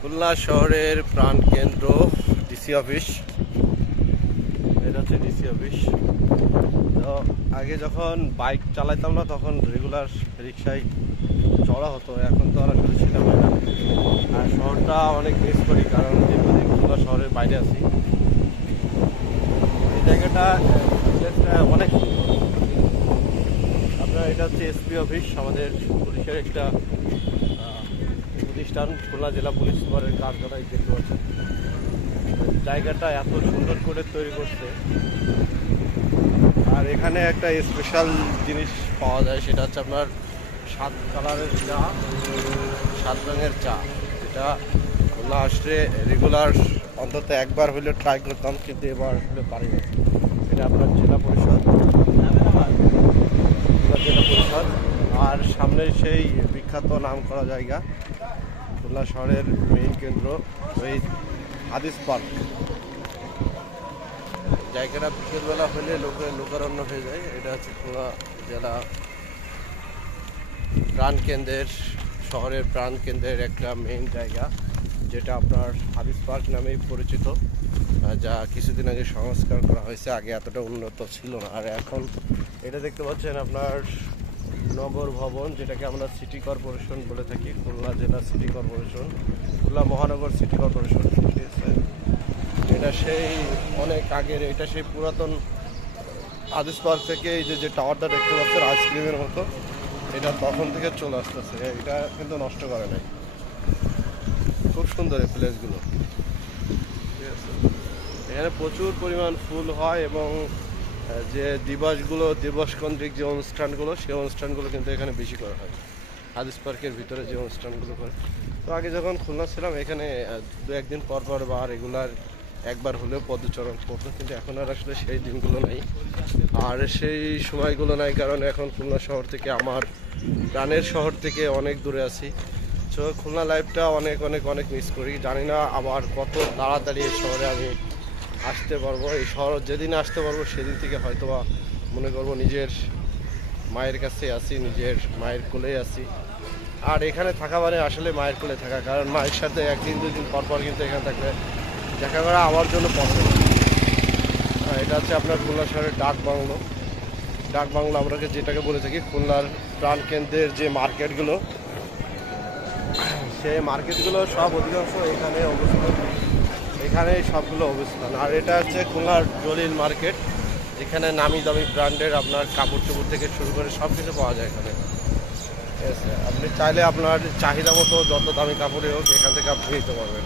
খুলনা শহরের প্রাণকেন্দ্র DC office. এটা হচ্ছে ডিসি অফিস। তো আগে যখন বাইক চালাইতাম না তখন রেগুলার রিক্সায় চড়া হতো, এখন তো আর আসলে সেটা হয় না। আর শহরটা অনেক মিস করি, কারণ দীর্ঘদিন খুলনা শহরের বাইরে আছি। এই জায়গাটা অনেক সুন্দর। আপনার এটা হচ্ছে এসপি অফিস, আমাদের পুলিশের একটা প্রতিষ্ঠান, খুলনা জেলা পুলিশ সুপারের কার্যালয় দেখতে পাচ্ছেন। জায়গাটা এত সুন্দর করে তৈরি করছে। আর এখানে একটা স্পেশাল জিনিস পাওয়া যায়, সেটা হচ্ছে আপনার 7 কালারের চা, 7 রঙের চা, যেটা খুলনা আসলে রেগুলার অন্তত একবার হলে ট্রাই করতাম, কিন্তু এবার হলে পারি না। এটা আপনার জেলা পরিষদ, জেলা পরিষদ। আর সামনে সেই বিখ্যাত নাম করা জায়গা, খুলনা শহরের মেইন কেন্দ্র, ওই হাদিস পার্ক। জায়গাটা বিকেলবেলা হলে লোকারণ্য হয়ে যায়। এটা হচ্ছে খুলনা জেলা প্রাণকেন্দ্রের, শহরের প্রাণকেন্দ্রের একটা মেইন জায়গা, যেটা আপনার হাদিস পার্ক নামেই পরিচিত, যা কিছুদিন আগে সংস্কার করা হয়েছে। আগে এতটা উন্নত ছিল না। আর এখন এটা দেখতে পাচ্ছেন আপনার নগর ভবন, যেটাকে আমরা সিটি কর্পোরেশন বলে থাকি, খুলনা জেলা সিটি কর্পোরেশন, খুলনা মহানগর সিটি কর্পোরেশন। ঠিক আছে, এটা সেই অনেক আগের, এটা সেই পুরাতন হাদিস পার্ক থেকে এই যে টাওয়ারটা দেখতে পাচ্ছেন আইসক্রিমের মতো, এটা তখন থেকে চলে আসতেছে। এটা কিন্তু নষ্ট করে নাই। খুব সুন্দর এই প্লেসগুলো। ঠিক আছে, এখানে প্রচুর পরিমাণ ফুল হয়, এবং যে দিবসকেন্দ্রিক যে অনুষ্ঠানগুলো, সেই অনুষ্ঠানগুলো কিন্তু এখানে বেশি করা হয় হাদিস পার্কের ভিতরে যে অনুষ্ঠানগুলো করে। তো আগে যখন খুলনা ছিলাম, এখানে 2-1 দিন পর বা রেগুলার একবার হলেও পদচারণ করতো, কিন্তু এখন আর আসলে সেই দিনগুলো নেই, আর সেই সময়গুলো নাই, কারণ এখন খুলনা শহর থেকে, আমার প্রাণের শহর থেকে অনেক দূরে আছি। তো খুলনা লাইফটা অনেক অনেক অনেক মিস করি। জানি না আবার কত তাড়াতাড়ি এই শহরে আমি আসতে পারবো। এই শহর যেদিন আসতে পারবো সেদিন থেকে হয়তোবা মনে করবো নিজের মায়ের কাছে আছি, নিজের মায়ের কোলেই আছি। আর এখানে থাকা মানে আসলে মায়ের কোলে থাকা, কারণ মায়ের সাথে 1-2 দিন পর কিন্তু এখানে থাকলে দেখা করা আমার জন্য পছন্দ। এটা হচ্ছে আপনার খুলনা শহরের ডাক বাংলো আমরা যেটাকে বলে থাকি। খুলনার প্রাণকেন্দ্রের যে মার্কেটগুলো, সেই মার্কেটগুলো সব অধিকাংশ এখানে অবস্থান, এখানে সবগুলো অবস্থান। আর এটা হচ্ছে খুলনার জলিল মার্কেট, এখানে নামি দামি ব্র্যান্ডের আপনার কাপড় চোপড় থেকে শুরু করে সব কিছু পাওয়া যায় এখানে। ঠিক আছে, আপনি চাইলে আপনার চাহিদা মতো যত দামি কাপড়ে হোক এখান থেকে আপনি নিতে পারবেন।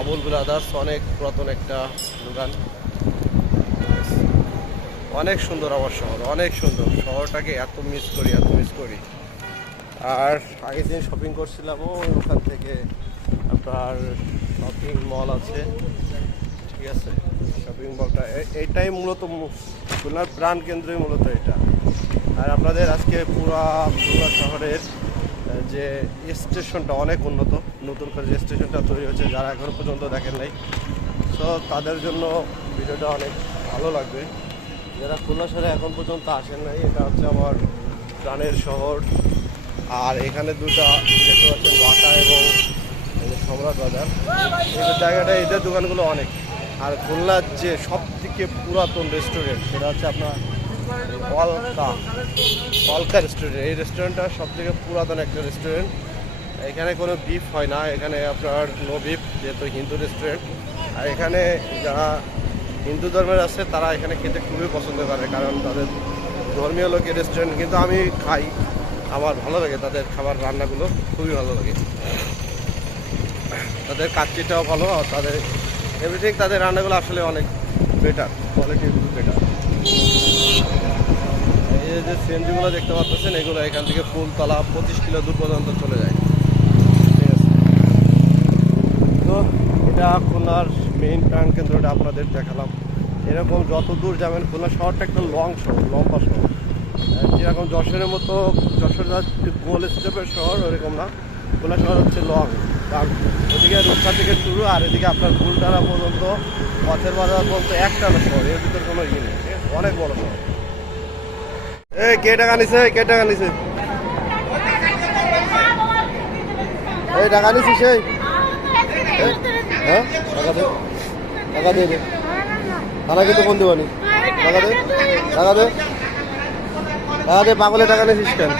আবুল ব্রাদার্স অনেক পুরাতন একটা দোকান। অনেক সুন্দর আমার শহর, অনেক সুন্দর। শহরটাকে এত মিস করি। আর আগের দিন শপিং করছিলাম ওখান থেকে, আপনার শপিং মল আছে। ঠিক আছে, শপিং মলটা এইটাই মূলত খুলনার প্রাণ কেন্দ্রই মূলত এটা। আর আপনাদের আজকে পুরা খুলনা শহরের যে স্টেশনটা অনেক উন্নত, নতুন করে যে স্টেশনটা তৈরি হয়েছে, যারা এখনো পর্যন্ত দেখেন নাই, সো তাদের জন্য ভিডিওটা অনেক ভালো লাগবে। যারা খুলনা শহরে এখন পর্যন্ত আসেন নাই, এটা হচ্ছে আমার প্রাণের শহর। আর এখানে দুটা দেখতে পাচ্ছেন, বাটা এবং সম্রাট বাজার, এই জায়গাটা, এদের দোকানগুলো অনেক। আর খুলনার যে সব থেকে পুরাতন রেস্টুরেন্ট, সেটা হচ্ছে আপনার অলকা রেস্টুরেন্ট। এই রেস্টুরেন্টটা সব থেকে পুরাতন একটা রেস্টুরেন্ট। এখানে কোনো বিফ হয় না, এখানে আপনার নো বিফ, যেহেতু হিন্দু রেস্টুরেন্ট। আর এখানে যারা হিন্দু ধর্মের আছে তারা এখানে খেতে খুবই পছন্দ করে, কারণ তাদের ধর্মীয় লোকের রেস্টুরেন্ট। কিন্তু আমি খাই, আমার ভালো লাগে তাদের খাবার, রান্নাগুলো খুবই ভালো লাগে। তাদের কাচ্চিটাও ভালো, আর তাদের এভরিথিং, তাদের রান্নাগুলো আসলে অনেক বেটার, কোয়ালিটি বেটার। এই যে সিএনজিগুলো দেখতে পাচ্ছেন, এগুলো এখান থেকে ফুলতলা 25 কিলো দূর পর্যন্ত চলে যায়। ঠিক আছে, তো এটা খুলনার মেইন প্রাণ কেন্দ্রটা আপনাদের দেখালাম। এরকম যত দূর যাবেন, খুলনা শহরটা একটা লম্বা শহর, যেরকম যশোরের মতো, যশোর গোল স্টেপের শহর ওরকম না, খুলনা শহর হচ্ছে লং। কারণ ওদিকে রূপসা থেকে শুরু, আর এদিকে আপনার ফুলতলা পর্যন্ত, পথের বাজার পর্যন্ত একটা শহর, এর ভিতরে কোনো ইয়ে নেই, অনেক বড় শহর। কে টাকা নিছে এই টাকা নিছিস? হ্যাঁ টাকা দে, টাকা দে, টাকা কিন্তু ফোন দেবানি, টাকা দে, টাকা দে, টাকা দে, পাগলে টাকা নিয়েছিস কেন?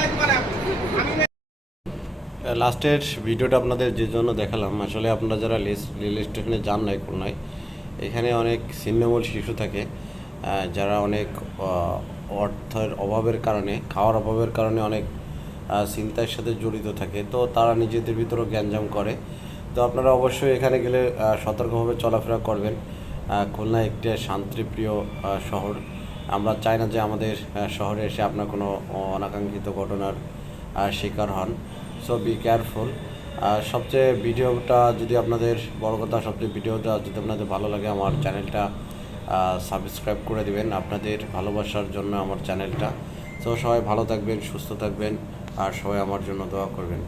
লাস্টের ভিডিওটা আপনাদের যে জন্য দেখালাম, আসলে আপনারা যারা রেল স্টেশনে যান নাই খুলনায়, এখানে অনেক ছিন্নমূল শিশু থাকে যারা অনেক অর্থের অভাবের কারণে, খাওয়ার অভাবের কারণে অনেক চিন্তার সাথে জড়িত থাকে। তো তারা নিজেদের ভিতরেও গ্যাঞ্জাম করে। তো আপনারা অবশ্যই এখানে গেলে সতর্কভাবে চলাফেরা করবেন। খুলনা একটি শান্তিপ্রিয় শহর। আমরা চাই না যে আমাদের শহরে এসে আপনার কোনো অনাকাঙ্ক্ষিত ঘটনার শিকার হন। So be careful. সবচেয়ে ভিডিওটা যদি আপনাদের বড় কথা, সবচেয়ে ভিডিওটা যদি আপনাদের ভালো লাগে, আমার চ্যানেলটা সাবস্ক্রাইব করে দিবেন। আপনাদের ভালোবাসার জন্য আমার চ্যানেলটা। তো সবাই ভালো থাকবেন, সুস্থ থাকবেন, আর সবাই আমার জন্য দোয়া করবেন।